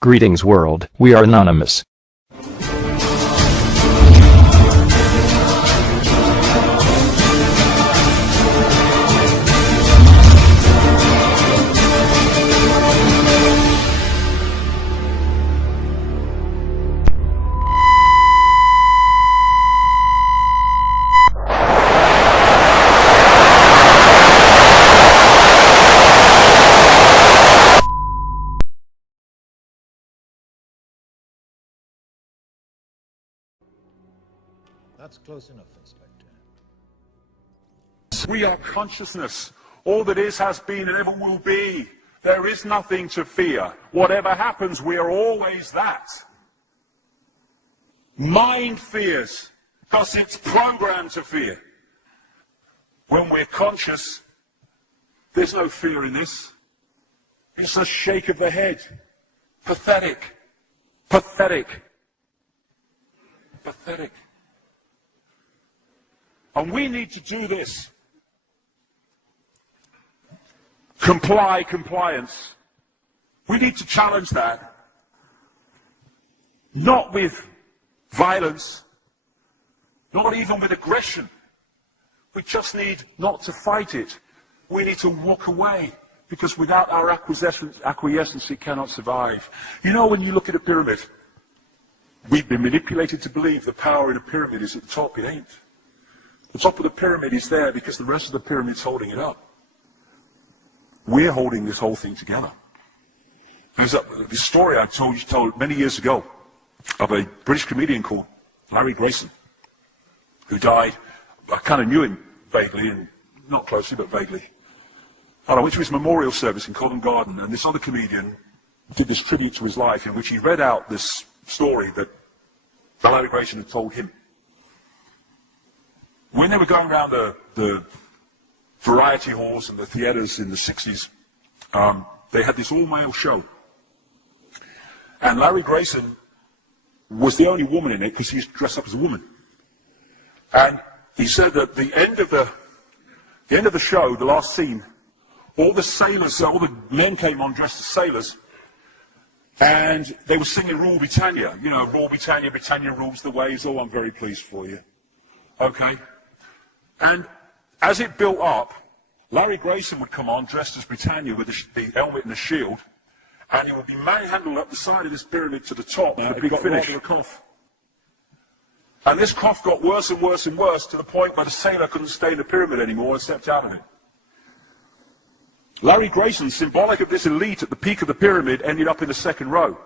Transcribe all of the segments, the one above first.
Greetings world, we are Anonymous. That's close enough, Inspector. We are consciousness. All that is, has been, and ever will be. There is nothing to fear. Whatever happens, we are always that. Mind fears, because it's programmed to fear. When we're conscious, there's no fear in this. It's a shake of the head. Pathetic. Pathetic. Pathetic. And we need to do this. Compliance. We need to challenge that. Not with violence, not even with aggression. We just need not to fight it. We need to walk away, because without our acquiescence it cannot survive. You know, when you look at a pyramid, we've been manipulated to believe the power in a pyramid is at the top. It ain't. The top of the pyramid is there because the rest of the pyramid's holding it up. We're holding this whole thing together. There's this story I told many years ago of a British comedian called Larry Grayson, who died. I kind of knew him vaguely, and not closely, but vaguely. And I went to his memorial service in Covent Garden, and this other comedian did this tribute to his life, in which he read out this story that Larry Grayson had told him. When they were going around the variety halls and the theatres in the 60s, they had this all-male show. And Larry Grayson was the only woman in it because he's dressed up as a woman. And he said that the end of the show, the last scene, all the sailors, all the men came on dressed as sailors, and they were singing Rule Britannia. You know, Rule Britannia, Britannia rules the waves. Oh, I'm very pleased for you. Okay? And as it built up, Larry Grayson would come on dressed as Britannia with the helmet and the shield, and he would be manhandled up the side of this pyramid to the top for the big finish. A cough. And this cough got worse and worse and worse, to the point where the sailor couldn't stay in the pyramid anymore and stepped out of it. Larry Grayson, symbolic of this elite at the peak of the pyramid, ended up in the second row.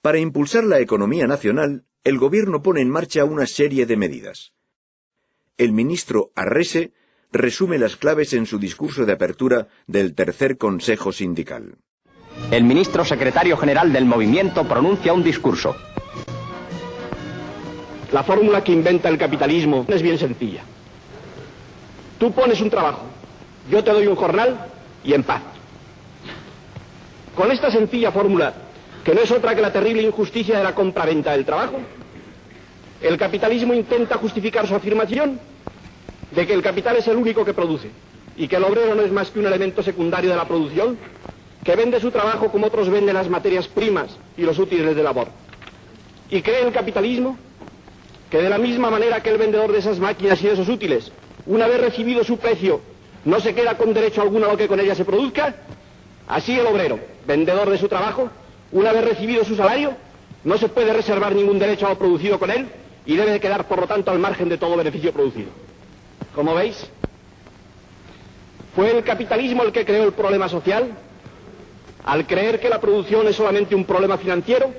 Para impulsar la economía nacional, el gobierno pone en marcha una serie de medidas. El ministro Arrese resume las claves en su discurso de apertura del tercer Consejo Sindical. El ministro secretario general del movimiento pronuncia un discurso. La fórmula que inventa el capitalismo es bien sencilla. Tú pones un trabajo, yo te doy un jornal y en paz. Con esta sencilla fórmula, que no es otra que la terrible injusticia de la compraventa del trabajo, el capitalismo intenta justificar su afirmación de que el capital es el único que produce y que el obrero no es más que un elemento secundario de la producción, que vende su trabajo como otros venden las materias primas y los útiles de labor. Y cree el capitalismo que de la misma manera que el vendedor de esas máquinas y de esos útiles, una vez recibido su precio, no se queda con derecho alguno a lo que con ella se produzca, así el obrero, vendedor de su trabajo, una vez recibido su salario, no se puede reservar ningún derecho a lo producido con él y debe quedar, por lo tanto, al margen de todo beneficio producido. Como veis, fue el capitalismo el que creó el problema social, al creer que la producción es solamente un problema financiero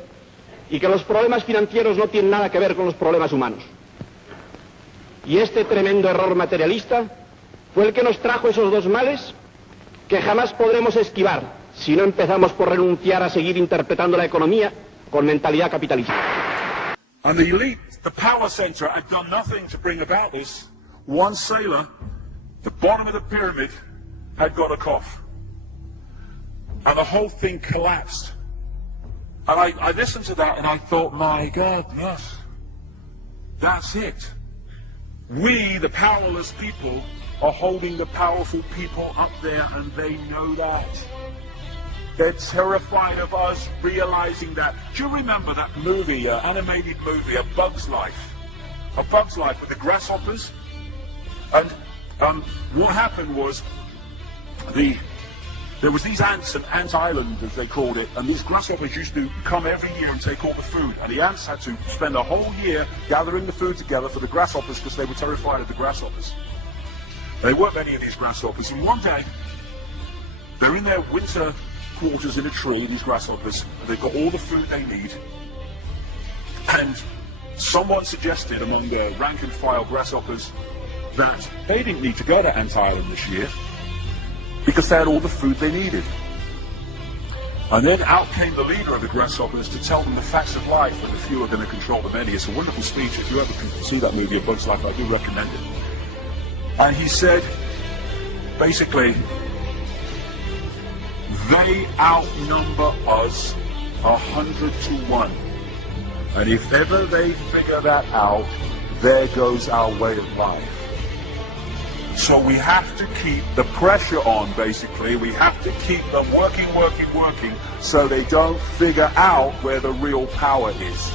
y que los problemas financieros no tienen nada que ver con los problemas humanos. Y este tremendo error materialista fue el que nos trajo esos dos males que jamás podremos esquivar si no empezamos por renunciar a seguir interpretando la economía con mentalidad capitalista. And the elite, the power center, had done nothing to bring about this. One sailor, the bottom of the pyramid, had got a cough. And the whole thing collapsed. And I listened to that and I thought, my God, yes, that's it. We, the powerless people, are holding the powerful people up there, and they know that. They're terrified of us realizing that. Do you remember that movie, animated movie, A Bug's Life? A Bug's Life with the grasshoppers? And what happened was there was these ants, an ant island as they called it, and these grasshoppers used to come every year and take all the food. And the ants had to spend a whole year gathering the food together for the grasshoppers because they were terrified of the grasshoppers. There weren't many of these grasshoppers. And one day, they're in their winter quarters in a tree, these grasshoppers, and they've got all the food they need. And someone suggested among the rank and file grasshoppers that they didn't need to go to Ant Island this year because they had all the food they needed. And then out came the leader of the grasshoppers to tell them the facts of life, and the few are going to control the many. It's a wonderful speech. If you ever can see that movie, A Bug's Life, I do recommend it. And he said, basically, they outnumber us 100 to 1. And if ever they figure that out, there goes our way of life. So we have to keep the pressure on, basically. We have to keep them working, so they don't figure out where the real power is.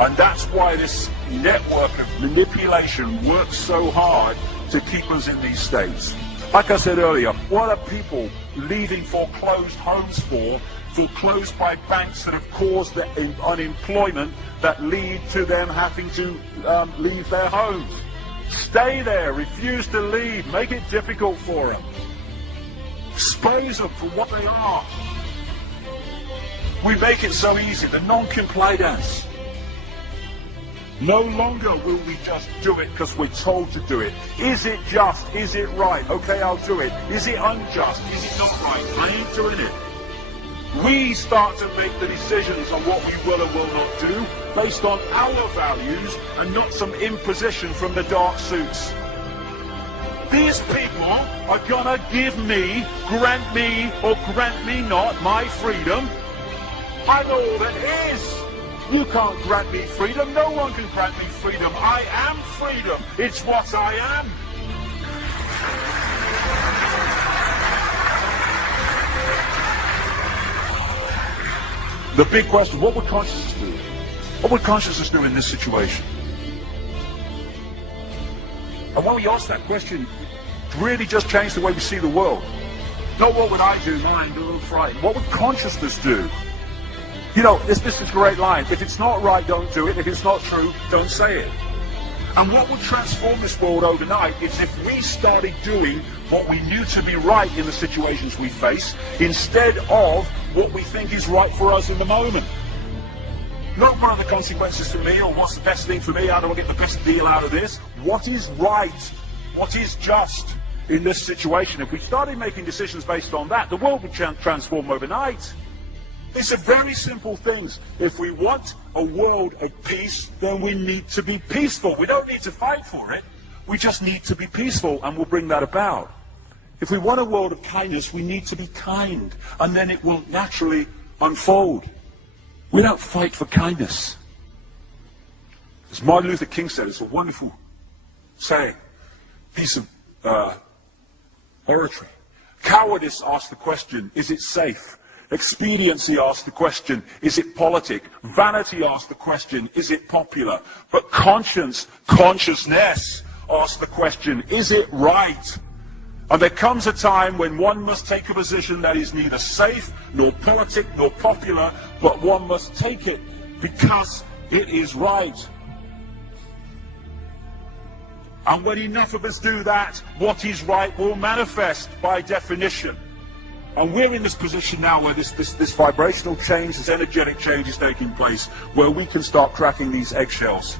And that's why this network of manipulation works so hard to keep us in these states. Like I said earlier, what are people leaving foreclosed homes for, foreclosed by banks that have caused the unemployment that lead to them having to leave their homes? Stay there, refuse to leave, make it difficult for them. Expose them for what they are. We make it so easy, the non-compliance. No longer will we just do it because we're told to do it. Is it just? Is it right? Okay, I'll do it. Is it unjust? Is it not right? I ain't doing it. We start to make the decisions on what we will and will not do based on our values and not some imposition from the dark suits. These people are gonna give me, grant me, or grant me not my freedom. I'm all that is. You can't grant me freedom. No one can grant me freedom. I am freedom. It's what I am. The big question, what would consciousness do? What would consciousness do in this situation? And when we ask that question, it really just changed the way we see the world. Not what would I do, mind, a little frightened. What would consciousness do? You know, this is a great line. If it's not right, don't do it. If it's not true, don't say it. And what would transform this world overnight is if we started doing what we knew to be right in the situations we face, instead of what we think is right for us in the moment. Not what are the consequences for me, or what's the best thing for me, how do I get the best deal out of this? What is right? What is just in this situation? If we started making decisions based on that, the world would transform overnight. These are very simple things. If we want a world of peace, then we need to be peaceful. We don't need to fight for it. We just need to be peaceful, and we'll bring that about. If we want a world of kindness, we need to be kind, and then it will naturally unfold. We don't fight for kindness. As Martin Luther King said, it's a wonderful saying, piece of oratory. Cowardice asks the question, is it safe? Expediency asks the question, is it politic? Vanity asks the question, is it popular? But consciousness asks the question, is it right? And there comes a time when one must take a position that is neither safe, nor politic, nor popular, but one must take it because it is right. And when enough of us do that, what is right will manifest by definition. And we're in this position now where this vibrational change, this energetic change is taking place, where we can start cracking these eggshells,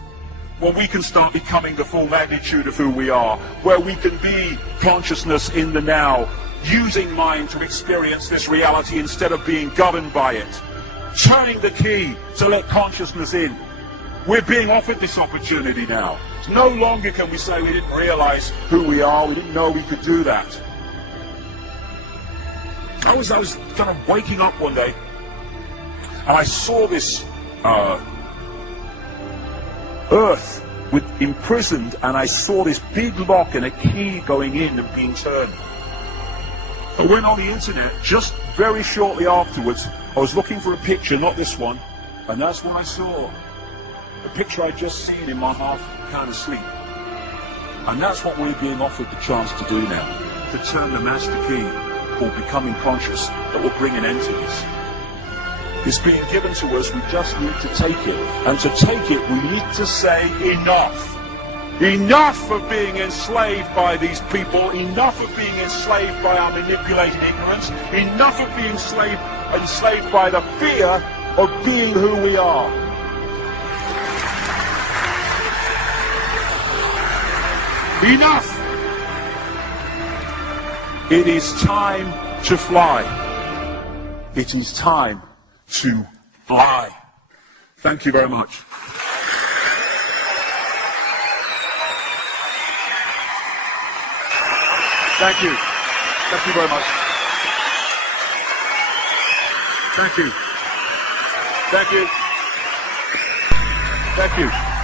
where we can start becoming the full magnitude of who we are, where we can be consciousness in the now, using mind to experience this reality instead of being governed by it, turning the key to let consciousness in. We're being offered this opportunity now. No longer can we say we didn't realize who we are, we didn't know we could do that. I was kind of waking up one day, and I saw this earth imprisoned, and I saw this big lock and a key going in and being turned. I went on the internet just very shortly afterwards, I was looking for a picture, not this one, and that's what I saw. The picture I'd just seen in my half kind of sleep. And that's what we're being offered the chance to do now, to turn the master key called becoming conscious that will bring an end to this. It's being given to us, we just need to take it. And to take it, we need to say enough. Enough of being enslaved by these people, enough of being enslaved by our manipulated ignorance, enough of being enslaved by the fear of being who we are. Enough! It is time to fly. It is time to fly. Thank you very much. Thank you. Thank you very much. Thank you. Thank you. Thank you.